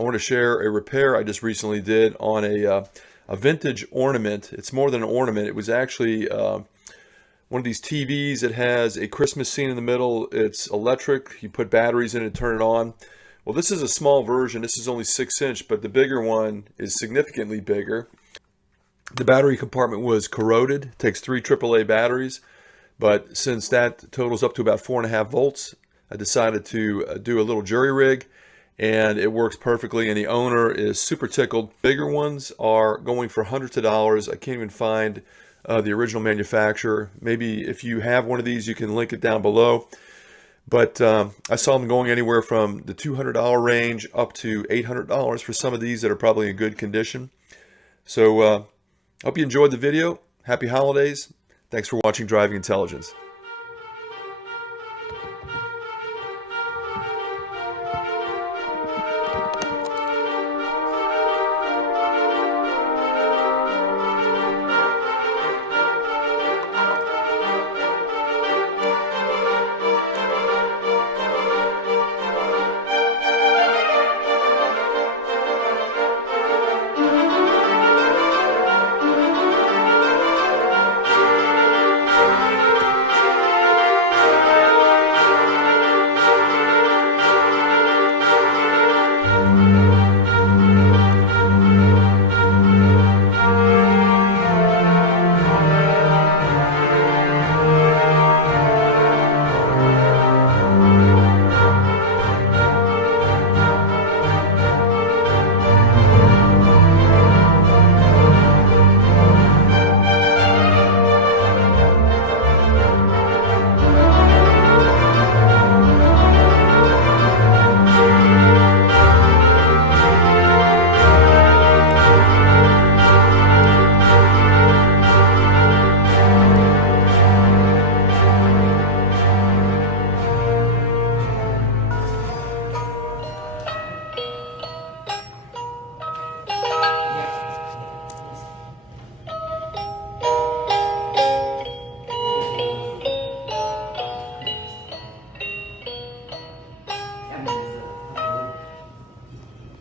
I want to share a repair I just recently did on a vintage ornament. It's more than an ornament. It was actually one of these TVs that has a Christmas scene in the middle. It's electric. You put batteries in it and turn it on. Well, this is a small version. This is only 6-inch, but the bigger one is significantly bigger. The battery compartment was corroded. It takes 3 AAA batteries, but since that totals up to about 4.5 volts, I decided to do a little jury rig, and it works perfectly, and the owner is super tickled. Bigger ones are going for hundreds of dollars. I can't even find the original manufacturer. Maybe if you have one of these, you can link it down below. But I saw them going anywhere from the $200 range up to $800 for some of these that are probably in good condition. So hope you enjoyed the video. Happy holidays. Thanks for watching Driving Intelligence.